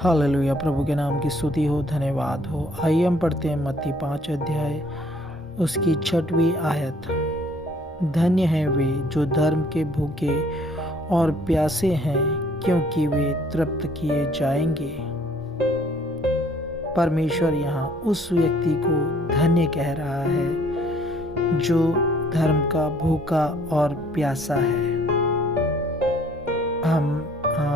Hallelujah. प्रभु के नाम की स्तुति हो, धन्यवाद हो। आइए हम पढ़ते हैं मत्ती 5 अध्याय उसकी 6वीं आयत। धन्य हैं वे जो धर्म के भूखे और प्यासे हैं, क्योंकि वे तृप्त किए जाएंगे। परमेश्वर यहाँ उस व्यक्ति को धन्य कह रहा है जो धर्म का भूखा और प्यासा है।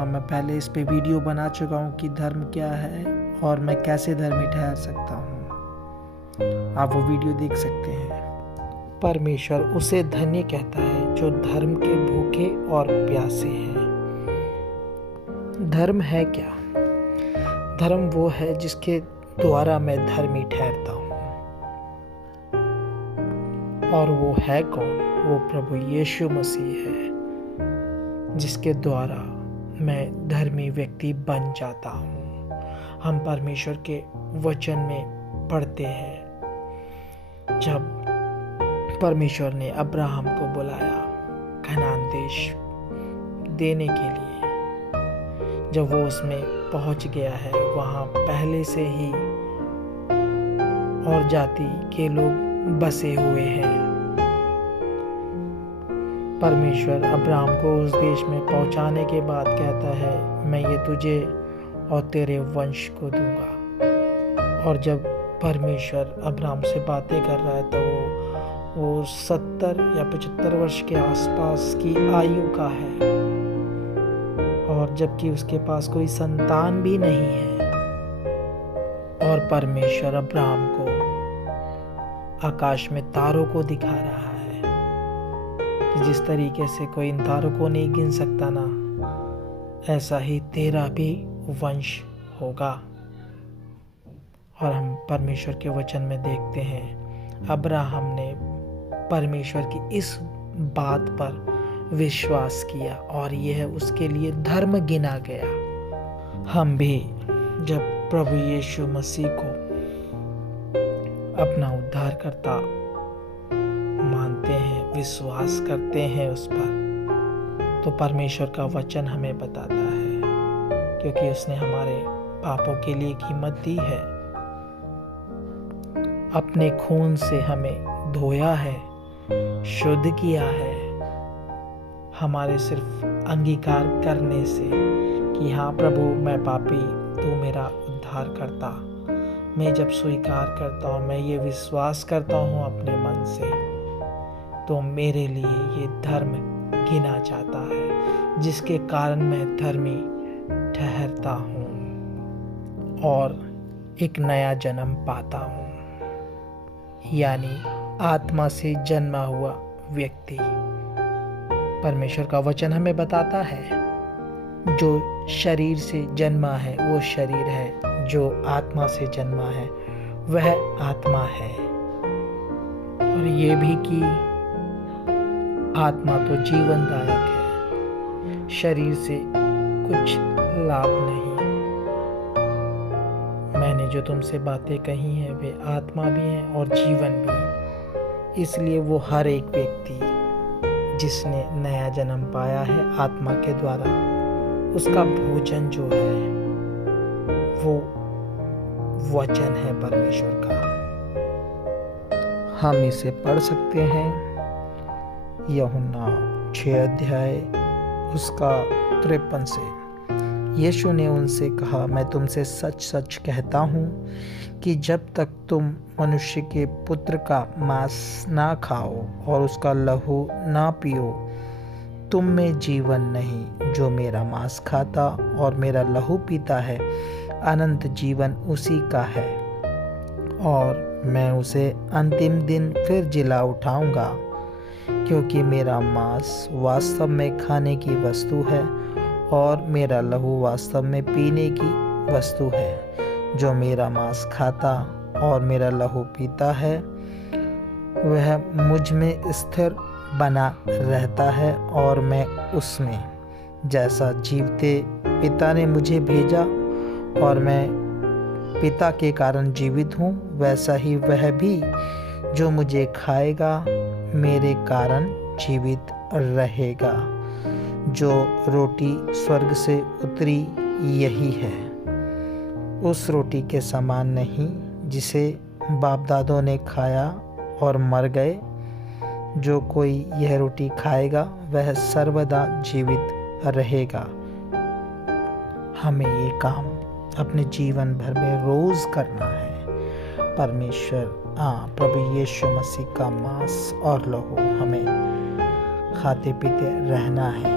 मैं पहले इस पे वीडियो बना चुका हूँ कि धर्म क्या है और मैं कैसे धर्मी ठहर सकता हूँ। आप वो वीडियो देख सकते हैं। परमेश्वर उसे धन्य कहता है जो धर्म के भूखे और प्यासे हैं। धर्म है क्या? धर्म वो है जिसके द्वारा मैं धर्मी ठहरता हूँ। और वो है कौन? वो प्रभु यीशु मसीह है, जिसके द्वारा मैं धर्मी व्यक्ति बन जाता हूँ। हम परमेश्वर के वचन में पढ़ते हैं, जब परमेश्वर ने अब्राहम को बुलाया कनान देश देने के लिए, जब वो उसमें पहुंच गया है, वहाँ पहले से ही और जाति के लोग बसे हुए हैं। परमेश्वर अब्राहम को उस देश में पहुंचाने के बाद कहता है, मैं ये तुझे और तेरे वंश को दूंगा। और जब परमेश्वर अब्राहम से बातें कर रहा है तो वो 70 या 75 वर्ष के आसपास की आयु का है, और जबकि उसके पास कोई संतान भी नहीं है। और परमेश्वर अब्राहम को आकाश में तारों को दिखा रहा है कि जिस तरीके से कोई इन तारों को नहीं गिन सकता ना, ऐसा ही तेरा भी वंश होगा। और हम परमेश्वर के वचन में देखते हैं, अब्राहम ने परमेश्वर की इस बात पर विश्वास किया और यह उसके लिए धर्म गिना गया। हम भी जब प्रभु यीशु मसीह को अपना उद्धारकर्ता मानते हैं, विश्वास करते हैं उस पर, तो परमेश्वर का वचन हमें बताता है, क्योंकि उसने हमारे पापों के लिए कीमत दी है, अपने खून से हमें धोया है, शुद्ध किया है, हमारे सिर्फ अंगीकार करने से कि हाँ प्रभु मैं पापी, तू मेरा उद्धार करता। मैं जब स्वीकार करता हूँ, मैं ये विश्वास करता हूँ अपने मन से, तो मेरे लिए ये धर्म गिना जाता है, जिसके कारण मैं धर्मी ठहरता हूँ और एक नया जन्म पाता हूँ, यानी आत्मा से जन्मा हुआ व्यक्ति। परमेश्वर का वचन हमें बताता है, जो शरीर से जन्मा है वो शरीर है, जो आत्मा से जन्मा है वह आत्मा है। और ये भी कि आत्मा तो जीवनदायक है, शरीर से कुछ लाभ नहीं। मैंने जो तुमसे बातें कही हैं वे आत्मा भी हैं और जीवन भी। इसलिए वो हर एक व्यक्ति जिसने नया जन्म पाया है आत्मा के द्वारा, उसका भोजन जो है वो वचन है परमेश्वर का। हम इसे पढ़ सकते हैं यूहन्ना 6 अध्याय उसका 53 से। यीशु ने उनसे कहा, मैं तुमसे सच सच कहता हूँ कि जब तक तुम मनुष्य के पुत्र का मांस ना खाओ और उसका लहू ना पियो, तुम में जीवन नहीं। जो मेरा मांस खाता और मेरा लहू पीता है, अनंत जीवन उसी का है, और मैं उसे अंतिम दिन फिर जिला उठाऊंगा। क्योंकि मेरा मांस वास्तव में खाने की वस्तु है और मेरा लहू वास्तव में पीने की वस्तु है। जो मेरा मांस खाता और मेरा लहू पीता है, वह मुझ में स्थिर बना रहता है और मैं उसमें। जैसा जीवते पिता ने मुझे भेजा और मैं पिता के कारण जीवित हूँ, वैसा ही वह भी जो मुझे खाएगा मेरे कारण जीवित रहेगा। जो रोटी स्वर्ग से उतरी यही है, उस रोटी के समान नहीं जिसे बाप दादों ने खाया और मर गए। जो कोई यह रोटी खाएगा वह सर्वदा जीवित रहेगा। हमें ये काम अपने जीवन भर में रोज करना है। परमेश्वर प्रभु यीशु मसीह का मांस और लहू हमें खाते पीते रहना है,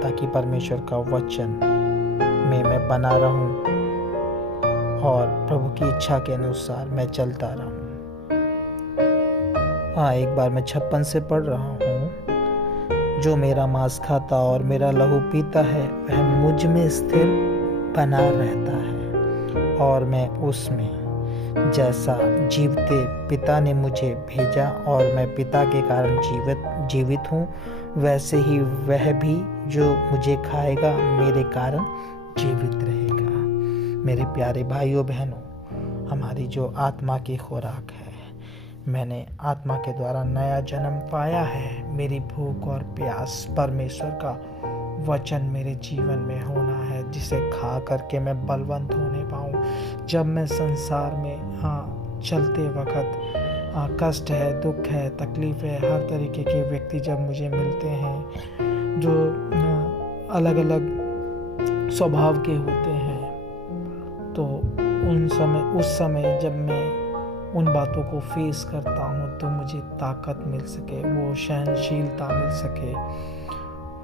ताकि परमेश्वर का वचन में मैं बना रहूं और प्रभु की इच्छा के अनुसार मैं चलता रहूं। एक बार मैं 56 से पढ़ रहा हूँ। जो मेरा मांस खाता और मेरा लहू पीता है वह मुझ में स्थिर बना रहता है और मैं उसमें। जैसा जीवते पिता ने मुझे भेजा और मैं पिता के कारण जीवित हूँ, वैसे ही वह भी जो मुझे खाएगा मेरे कारण जीवित रहेगा। मेरे प्यारे भाइयों बहनों, हमारी जो आत्मा की खुराक है, मैंने आत्मा के द्वारा नया जन्म पाया है। मेरी भूख और प्यास परमेश्वर का वचन मेरे जीवन में होना है, जिसे खा करके मैं बलवंत होने पाऊँ। जब मैं संसार में चलते वक्त कष्ट है, दुख है, तकलीफ है, हर तरीके के व्यक्ति जब मुझे मिलते हैं जो अलग अलग स्वभाव के होते हैं, तो उस समय जब मैं उन बातों को फेस करता हूँ तो मुझे ताकत मिल सके, वो सहनशीलता मिल सके,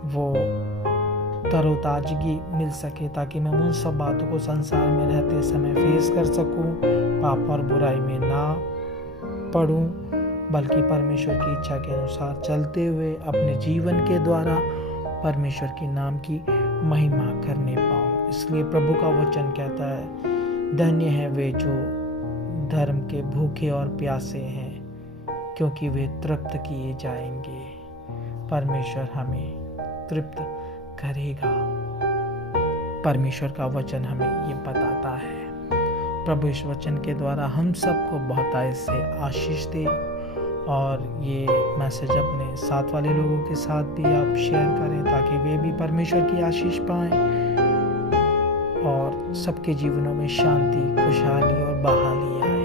वो तरोताजगी मिल सके, ताकि मैं उन सब बातों को संसार में रहते समय फेस कर सकूं, पाप और बुराई में ना पड़ूं, बल्कि परमेश्वर की इच्छा के अनुसार चलते हुए अपने जीवन के द्वारा परमेश्वर के नाम की महिमा करने पाऊं। इसलिए प्रभु का वचन कहता है, धन्य है वे जो धर्म के भूखे और प्यासे हैं, क्योंकि वे तृप्त किए जाएंगे। परमेश्वर हमें तृप्त करेगा। परमेश्वर का वचन हमें ये बताता है। प्रभु इस वचन के द्वारा हम सबको बहुतायत से आशीष दे, और ये मैसेज अपने साथ वाले लोगों के साथ भी आप शेयर करें, ताकि वे भी परमेश्वर की आशीष पाएं और सबके जीवनों में शांति, खुशहाली और बहाली आए।